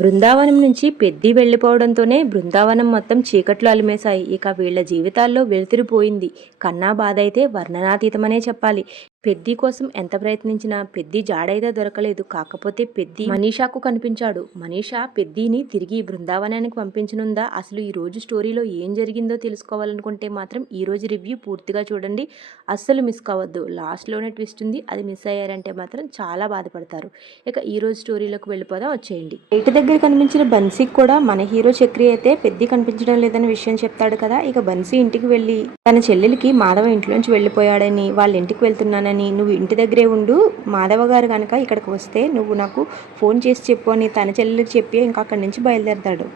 బృందావనం నుంచి పెద్ది వెళ్ళిపోవడంతోనే బృందావనం మొత్తం చీకట్లు అలిమేశాయి. ఇక వీళ్ల జీవితాల్లో వెలుతురిపోయింది. కన్నా బాధ అయితే వర్ణనాతీతమనే చెప్పాలి. పెద్ది కోసం ఎంత ప్రయత్నించినా పెద్ది జాడైతే దొరకలేదు. కాకపోతే పెద్ది మనీషాకు కనిపించాడు. మనీషా పెద్దిని తిరిగి బృందావనానికి పంపించనుందా? అసలు ఈ రోజు స్టోరీలో ఏం జరిగిందో తెలుసుకోవాలనుకుంటే మాత్రం ఈ రోజు రివ్యూ పూర్తిగా చూడండి. అస్సలు మిస్ కావద్దు. లాస్ట్లోనే ట్విస్ట్ ఉంది. అది మిస్ అయ్యారంటే మాత్రం చాలా బాధపడతారు. ఇక ఈ రోజు స్టోరీలోకి వెళ్ళిపోదాం, వచ్చేయండి. ఇంటి దగ్గర కనిపించిన బన్సీకి కూడా మన హీరో చక్రి అయితే పెద్ది కనిపించడం లేదనే విషయం చెప్తాడు కదా. ఇక బన్సీ ఇంటికి వెళ్ళి తన చెల్లెలికి మాధవ ఇంట్లోంచి వెళ్ళిపోయాడని, వాళ్ళ ఇంటికి వెళ్తున్నానని, నువ్వు ఇంటి దగ్గరే ఉండు, మాధవ గారు కనుక ఇక్కడికి వస్తే నువ్వు నాకు ఫోన్ చేసి చెప్పు అని తన చెల్లెలికి చెప్పి ఇంకా అక్కడి నుంచి బయలుదేరతాడు.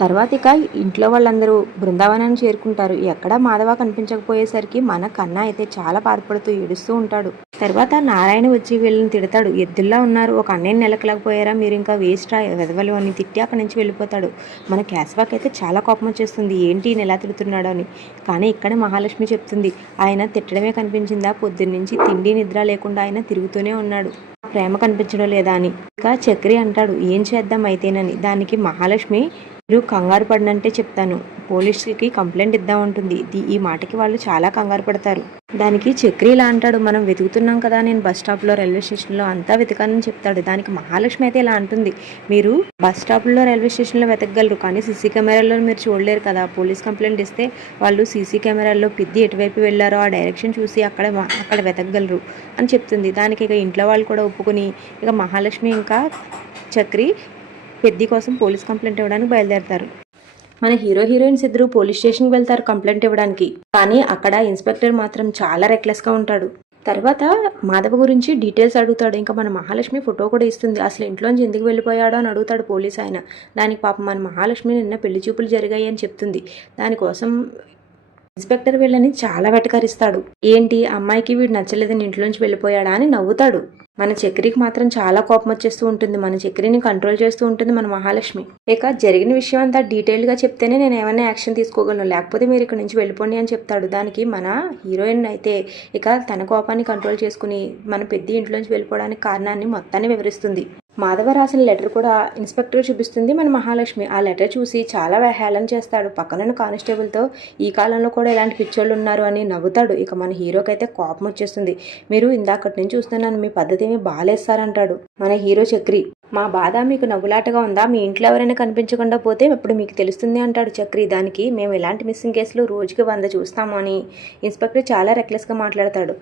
తర్వాత ఇక ఇంట్లో వాళ్ళందరూ బృందావనాన్ని చేరుకుంటారు. ఎక్కడ మాధవ కనిపించకపోయేసరికి మన కన్నా అయితే చాలా బాధపడుతూ ఏడుస్తూ ఉంటాడు. తర్వాత నారాయణ వచ్చి వీళ్ళని తిడతాడు. ఎద్దుల్లా ఉన్నారు, ఒక అన్నయ్యని నెలకలేకపోయారా, మీరు ఇంకా వేస్ట్ రా వెదవలు అని తిట్టి అక్కడి నుంచి వెళ్ళిపోతాడు. మన క్యాస్వాక్ అయితే చాలా కోపం వచ్చేస్తుంది, ఏంటి ఈయన ఎలా తిడుతున్నాడు అని. కానీ ఇక్కడ మహాలక్ష్మి చెప్తుంది, ఆయన తిట్టడమే కనిపించిందా, పొద్దున్నుంచి తిండి నిద్ర లేకుండా ఆయన తిరుగుతూనే ఉన్నాడు, ప్రేమ కనిపించడం లేదా అని. ఇక చక్రి అంటాడు, ఏం చేద్దాం అయితేనని. దానికి మహాలక్ష్మి, మీరు కంగారు పడినంటే చెప్తాను, పోలీసులకి కంప్లైంట్ ఇద్దామంటుంది. ఈ మాటకి వాళ్ళు చాలా కంగారు పడతారు. దానికి చక్రి ఇలా అంటాడు, మనం వెతుకుతున్నాం కదా, నేను బస్ స్టాప్లో రైల్వే స్టేషన్లో అంతా వెతకానని చెప్తాడు. దానికి మహాలక్ష్మి అయితే ఇలా అంటుంది, మీరు బస్ స్టాప్లో రైల్వే స్టేషన్లో వెతకగలరు, కానీ సీసీ కెమెరాల్లో మీరు చూడలేరు కదా, పోలీస్ కంప్లైంట్ ఇస్తే వాళ్ళు సీసీ కెమెరాల్లో పెద్ది ఎటువైపు వెళ్ళారో ఆ డైరెక్షన్ చూసి అక్కడ వెతకగలరు అని చెప్తుంది. దానికి ఇక ఇంట్లో వాళ్ళు కూడా ఒప్పుకొని ఇక మహాలక్ష్మి ఇంకా చక్రి పెద్ది కోసం పోలీస్ కంప్లైంట్ ఇవ్వడానికి బయలుదేరతారు. మన హీరో హీరోయిన్స్ ఇద్దరు పోలీస్ స్టేషన్కి వెళ్తారు కంప్లైంట్ ఇవ్వడానికి. కానీ అక్కడ ఇన్స్పెక్టర్ మాత్రం చాలా రెక్లెస్గా ఉంటాడు. తర్వాత మాధవ గురించి డీటెయిల్స్ అడుగుతాడు. ఇంకా మన మహాలక్ష్మి ఫోటో కూడా ఇస్తుంది. అసలు ఇంట్లోంచి ఎందుకు వెళ్ళిపోయాడో అని అడుగుతాడు పోలీస్ ఆయన. దానికి పాపం మన మహాలక్ష్మి నిన్న పెళ్లి చూపులు జరిగాయి అని చెప్తుంది. దానికోసం ఇన్స్పెక్టర్ వీళ్ళని చాలా వెటకరిస్తాడు. ఏంటి అమ్మాయికి వీడు నచ్చలేదని ఇంట్లోంచి వెళ్ళిపోయాడా అని నవ్వుతాడు. మన చక్రికి మాత్రం చాలా కోపం వచ్చేస్తూ ఉంటుంది. మన చక్రిని కంట్రోల్ చేస్తూ ఉంటుంది మన మహాలక్ష్మి. ఇక జరిగిన విషయం అంతా డీటెయిల్గా చెప్తేనే నేను ఏమైనా యాక్షన్ తీసుకోగలను, లేకపోతే మీరు ఇక్కడ నుంచి వెళ్ళిపోండి అని చెప్తాడు. దానికి మన హీరోయిన్ అయితే ఇక తన కోపాన్ని కంట్రోల్ చేసుకుని మన పెద్ద ఇంట్లోంచి వెళ్ళిపోవడానికి కారణాన్ని మొత్తాన్ని వివరిస్తుంది. మాధవ రాసిన లెటర్ కూడా ఇన్స్పెక్టర్ చూపిస్తుంది మన మహాలక్ష్మి. ఆ లెటర్ చూసి చాలా హేళన చేస్తాడు. పక్కనున్న కానిస్టేబుల్తో ఈ కాలంలో కూడా ఇలాంటి పిచ్చోళ్ళు ఉన్నారు అని నవ్వుతాడు. ఇక మన హీరోకి అయితే కోపం వచ్చేస్తుంది. మీరు ఇందాకటి నుంచి చూస్తున్నాను, మీ పద్ధతి ఏమి బాగాలేస్తారంటాడు మన హీరో చక్రి. మా బాధ మీకు నవ్వులాటగా ఉందా, మీ ఇంట్లో ఎవరైనా కనిపించకుండా పోతే ఇప్పుడు మీకు తెలుస్తుంది అంటాడు చక్రి. దానికి మేము ఇలాంటి మిస్సింగ్ కేసులు రోజుకి 100 చూస్తాము అని ఇన్స్పెక్టర్ చాలా రెక్లెస్గా మాట్లాడతాడు.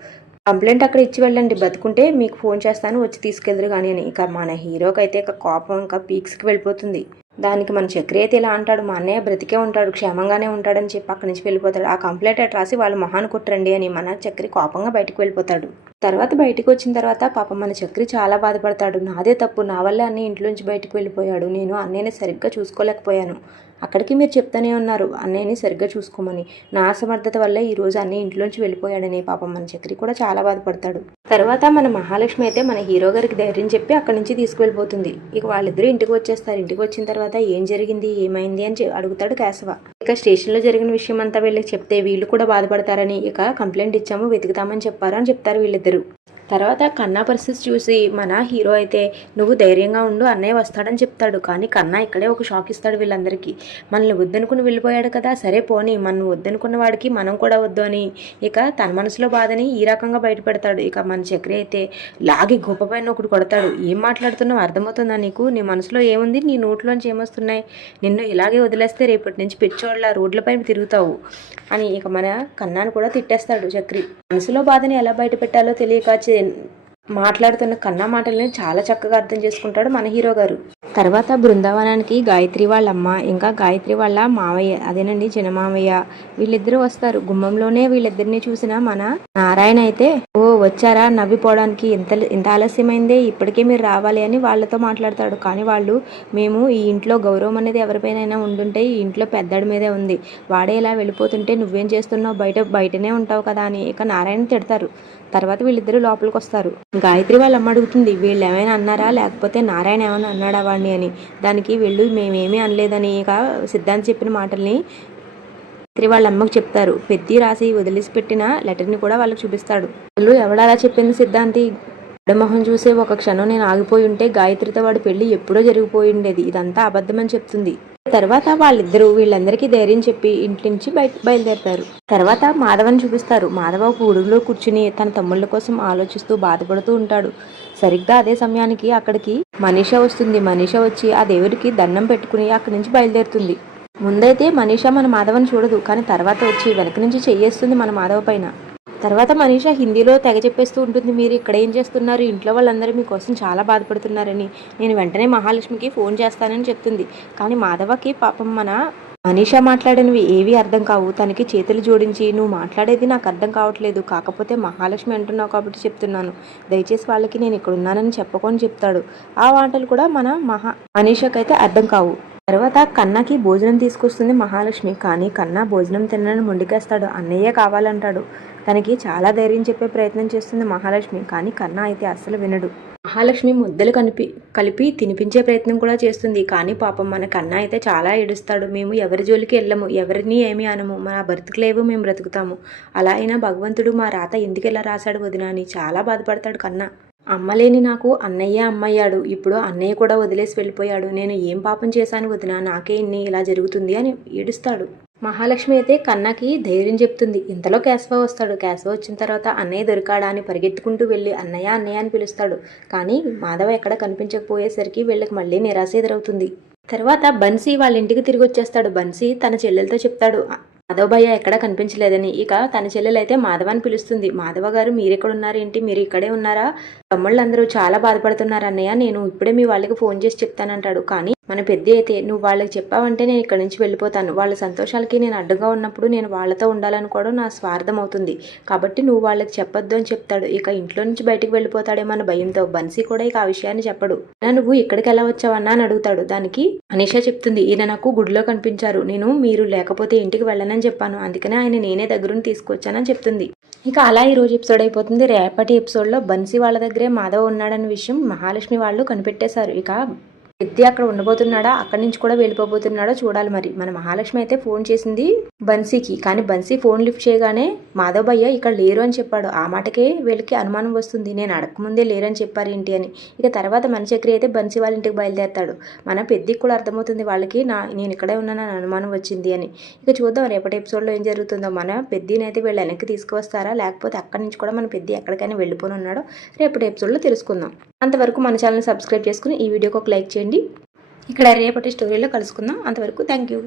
కంప్లైంట్ అక్కడ ఇచ్చి వెళ్ళండి, బతుకుంటే మీకు ఫోన్ చేస్తాను, వచ్చి తీసుకెళ్దురు కానీ అని. ఇక మన హీరోకి అయితే ఇక కోపం ఇంకా పీక్స్కి వెళ్ళిపోతుంది. దానికి మన చక్రి అయితే ఇలా అంటాడు, మా అన్నయ్య బ్రతికే ఉంటాడు, క్షేమంగానే ఉంటాడని చెప్పి అక్కడి నుంచి వెళ్ళిపోతాడు. ఆ కంప్లైంట్ అటు రాసి వాళ్ళు మొహాన్ని కొట్టరండి అని మన చక్రి కోపంగా బయటకు వెళ్ళిపోతాడు. తర్వాత బయటకు వచ్చిన తర్వాత పాపం మన చక్రి చాలా బాధపడతాడు. నాదే తప్పు, నా వల్లే అన్నయ్య ఇంట్లోంచి బయటకు వెళ్ళిపోయాడు, నేను అన్నయ్యని సరిగ్గా చూసుకోలేకపోయాను. అక్కడికి మీరు చెప్తానే ఉన్నారు అన్నయ్యని సరిగ్గా చూసుకోమని, నా అసమర్థత వల్ల ఈరోజు అన్నయ్య ఇంట్లోంచి వెళ్ళిపోయాడని పాపం మన చక్రి కూడా చాలా బాధపడతాడు. తర్వాత మన మహాలక్ష్మి అయితే మన హీరో గారికి ధైర్యం చెప్పి అక్కడి నుంచి తీసుకువెళ్ళిపోతుంది. ఇక వాళ్ళిద్దరూ ఇంటికి వచ్చేస్తారు. ఇంటికి వచ్చిన తర్వాత ఏం జరిగింది ఏమైంది అని అడుగుతాడు కేశవ. ఇక స్టేషన్లో జరిగిన విషయం అంతా వీళ్ళకి చెప్తే వీళ్ళు కూడా బాధపడతారని ఇక కంప్లైంట్ ఇచ్చాము, వెతుకుతామని చెప్పారు అని చెప్తారు వీళ్ళిద్దరూ. తర్వాత కన్నా పరిస్థితి చూసి మన హీరో అయితే నువ్వు ధైర్యంగా ఉండు, అన్నయ్య వస్తాడని చెప్తాడు. కానీ కన్నా ఇక్కడే ఒక షాక్ ఇస్తాడు వీళ్ళందరికీ. మనల్ని వద్దనుకుని వెళ్ళిపోయాడు కదా, సరే పోనీ మనం వద్దనుకున్న వాడికి మనం కూడా వద్దు అని ఇక తన మనసులో బాధని ఈ రకంగా బయటపెడతాడు. ఇక మన చక్రి అయితే లాగి గొప్ప పైన ఒకటి కొడతాడు. ఏం మాట్లాడుతున్నావు, అర్థమవుతుందా నీకు, నీ మనసులో ఏముంది, నీ నోట్లోంచి ఏమొస్తున్నాయి, నిన్ను ఇలాగే వదిలేస్తే రేపటి నుంచి పిచ్చోళ్ళ రోడ్లపై తిరుగుతావు అని ఇక మన కన్నాను కూడా తిట్టేస్తాడు చక్రి. మనసులో బాధని ఎలా బయట పెట్టాలో తెలియక మాట్లాడుతున్న కన్నా మాటల్ని చాలా చక్కగా అర్థం చేసుకుంటాడు మన హీరో గారు. తర్వాత బృందావనానికి గాయత్రి వాళ్ళ అమ్మ ఇంకా గాయత్రి వాళ్ళ మావయ్య, అదేనండి చిన్నమావయ్య, వీళ్ళిద్దరూ వస్తారు. గుమ్మంలోనే వీళ్ళిద్దరిని చూసిన మన నారాయణ అయితే, ఓ వచ్చారా, నవ్విపోవడానికి ఇంత ఆలస్యమైందే, ఇప్పటికే మీరు రావాలి అని వాళ్ళతో మాట్లాడతాడు. కానీ వాళ్ళు, మేము ఈ ఇంట్లో గౌరవం అనేది ఎవరిపైనైనా ఉండుంటే ఈ ఇంట్లో పెద్దడి మీదే ఉంది, వాడే ఇలా వెళ్ళిపోతుంటే నువ్వేం చేస్తున్నావు, బయటనే ఉంటావు కదా అని ఇక నారాయణ తిడతారు. తర్వాత వీళ్ళిద్దరూ లోపలికి వస్తారు. గాయత్రి వాళ్ళ అమ్మ అడుగుతుంది, వీళ్ళు ఏమైనా అన్నారా లేకపోతే నారాయణ ఏమైనా అన్నాడా వాడిని అని. దానికి వీళ్ళు మేమేమీ అనలేదని ఇక సిద్ధాంత్ చెప్పిన మాటల్ని గాయత్రి వాళ్ళ అమ్మకు చెప్తారు. పెద్ది రాసి వదిలిసి పెట్టిన లెటర్ని కూడా వాళ్ళకి చూపిస్తాడు. వాళ్ళు ఎవడలా చెప్పింది సిద్ధాంతి, వాడి మొహం చూసే ఒక క్షణం నేను ఆగిపోయి ఉంటే గాయత్రితో వాడి పెళ్లి ఎప్పుడో జరిగిపోయి ఉండేది. ఇదంతా అబద్ధమని చెప్తుంది. తర్వాత వీళ్ళందరికీ ధైర్యం చెప్పి ఇంటి నుంచి బయలుదేరతారు. తర్వాత మాధవని చూపిస్తారు. మాధవ ఒక ఊరిలో కూర్చుని తన తమ్ముళ్ళ కోసం ఆలోచిస్తూ బాధపడుతూ ఉంటాడు. సరిగ్గా అదే సమయానికి అక్కడికి మనీషా వస్తుంది. మనీషా వచ్చి ఆ దేవుడికి దండం పెట్టుకుని అక్కడి నుంచి బయలుదేరుతుంది. ముందైతే మనీషా మన మాధవని చూడదు, కానీ తర్వాత వచ్చి వెనక నుంచి చెయ్యేస్తుంది మన మాధవ పైన. తర్వాత మనీషా హిందీలో తెగ చెప్పేస్తూ ఉంటుంది, మీరు ఇక్కడ ఏం చేస్తున్నారు, ఇంట్లో వాళ్ళందరూ మీకోసం చాలా బాధపడుతున్నారని. నేను వెంటనే మహాలక్ష్మికి ఫోన్ చేస్తానని చెప్తుంది. కానీ మాధవకి పాపం మనీషా మాట్లాడినవి ఏవీ అర్థం కావు. తనకి చేతులు జోడించి, నువ్వు మాట్లాడేది నాకు అర్థం కావట్లేదు, కాకపోతే మహాలక్ష్మి అంటున్నావు కాబట్టి చెప్తున్నాను, దయచేసి వాళ్ళకి నేను ఇక్కడ ఉన్నానని చెప్పకొని చెప్తాడు. ఆ మాటలు కూడా మనీషాకైతే అర్థం కావు. తర్వాత కన్నాకి భోజనం తీసుకొస్తుంది మహాలక్ష్మి. కానీ కన్నా భోజనం తినని మొండికేస్తాడు. అన్నయ్యే కావాలంటాడు. తనకి చాలా ధైర్యం చెప్పే ప్రయత్నం చేస్తుంది మహాలక్ష్మి. కానీ కన్నా అయితే అస్సలు వినడు. మహాలక్ష్మి ముద్దలు కలిపి తినిపించే ప్రయత్నం కూడా చేస్తుంది. కానీ పాపం మన కన్నా అయితే చాలా ఏడుస్తాడు. మేము ఎవరి జోలికి వెళ్ళము, ఎవరిని ఏమీ అనము, మన బ్రతుకులేవు, మేము బ్రతుకుతాము. అలా అయినా భగవంతుడు మా రాత ఎందుకు ఇలా రాశాడు వదినా అని చాలా బాధపడతాడు కన్నా. అమ్మలేని నాకు అన్నయ్య అమ్మయ్యాడు, ఇప్పుడు అన్నయ్య కూడా వదిలేసి వెళ్ళిపోయాడు, నేను ఏం పాపం చేశాను వదినా, నాకే ఇలా జరుగుతుంది అని ఏడుస్తాడు. మహాలక్ష్మి అయితే కన్నాకి ధైర్యం చెప్తుంది. ఇంతలో కేశవ వస్తాడు. కేశవ వచ్చిన తర్వాత అన్నయ్య దొరికాడా అని పరిగెత్తుకుంటూ వెళ్ళి అన్నయ్య అన్నయ్య అని పిలుస్తాడు. కానీ మాధవ ఎక్కడ కనిపించకపోయేసరికి వీళ్ళకి మళ్ళీ నిరాశ ఎదురవుతుంది. తర్వాత బన్సీ వాళ్ళ ఇంటికి తిరిగి వచ్చేస్తాడు. బన్సీ తన చెల్లెలతో చెప్తాడు మాధవ భయ్య ఎక్కడా కనిపించలేదని. ఇక తన చెల్లెలైతే మాధవ అని పిలుస్తుంది. మాధవ గారు మీరెక్కడున్నారేంటి, మీరు ఇక్కడే ఉన్నారా, తమ్ముళ్ళందరూ చాలా బాధపడుతున్నారు అన్నయ్య, నేను ఇప్పుడే మీ వాళ్ళకి ఫోన్ చేసి చెప్తానంటాడు. కానీ మన పెద్ద అయితే, నువ్వు వాళ్ళకి చెప్పావంటే నేను ఇక్కడి నుంచి వెళ్ళిపోతాను, వాళ్ళ సంతోషాలకి నేను అడ్డుగా ఉన్నప్పుడు నేను వాళ్ళతో ఉండాలనుకోవడం నా స్వార్థం అవుతుంది, కాబట్టి నువ్వు వాళ్ళకి చెప్పొద్దు అని చెప్తాడు. ఇక ఇంట్లో నుంచి బయటికి వెళ్ళిపోతాడేమన్న భయంతో బన్సీ కూడా ఇక ఆ విషయాన్ని చెప్పడు. నువ్వు ఇక్కడికి ఎలా వచ్చావన్నా అని అడుగుతాడు. దానికి అనీషా చెప్తుంది, ఈయన నాకు గుడిలో కనిపించారు, మీరు లేకపోతే ఇంటికి వెళ్ళనని చెప్పాను, అందుకనే ఆయన నేనే దగ్గరుండి తీసుకొచ్చానని చెప్తుంది. ఇక అలా ఈ రోజు ఎపిసోడ్ అయిపోతుంది. రేపటి ఎపిసోడ్లో బన్సీ వాళ్ళ దగ్గరే మాధవ్ ఉన్నాడన్న విషయం మహాలక్ష్మి వాళ్ళు కనిపెట్టేశారు. ఇక పెద్ద అక్కడ ఉండబోతున్నాడా, అక్కడి నుంచి కూడా వెళ్ళిపోబోతున్నాడో చూడాలి. మరి మన మహాలక్ష్మి అయితే ఫోన్ చేసింది బన్సీకి. కానీ బన్సీ ఫోన్ లిఫ్ట్ చేయగానే మాధవ్ భయ్య ఇక్కడ లేరు అని చెప్పాడు. ఆ మాటకే వీళ్ళకి అనుమానం వస్తుంది, నేను అడగకముందే లేరు అని చెప్పారు ఏంటి అని. ఇక తర్వాత మన చక్రి అయితే బన్సీ వాళ్ళ ఇంటికి బయలుదేరతాడు. మన పెద్దకి కూడా అర్థమవుతుంది వాళ్ళకి నేను ఇక్కడే ఉన్నానని అనుమానం వచ్చింది అని. ఇక చూద్దాం రేపటి ఎపిసోడ్లో ఏం జరుగుతుందో. మన పెద్దిని అయితే వీళ్ళు వెనక్కి తీసుకువస్తారా, లేకపోతే అక్కడి నుంచి కూడా మన పెద్ద ఎక్కడికైనా వెళ్ళిపోయి ఉన్నాడో రేపటి ఎపిసోడ్లో తెలుసుకుందాం. అంతవరకు మన ఛానల్ని సబ్స్క్రైబ్ చేసుకుని ఈ వీడియోకి ఒక లైక్ చేయండి. ఇక్కడ రేపటి స్టోరీలో కలుసుకుందాం. అంతవరకు థ్యాంక్ యూ.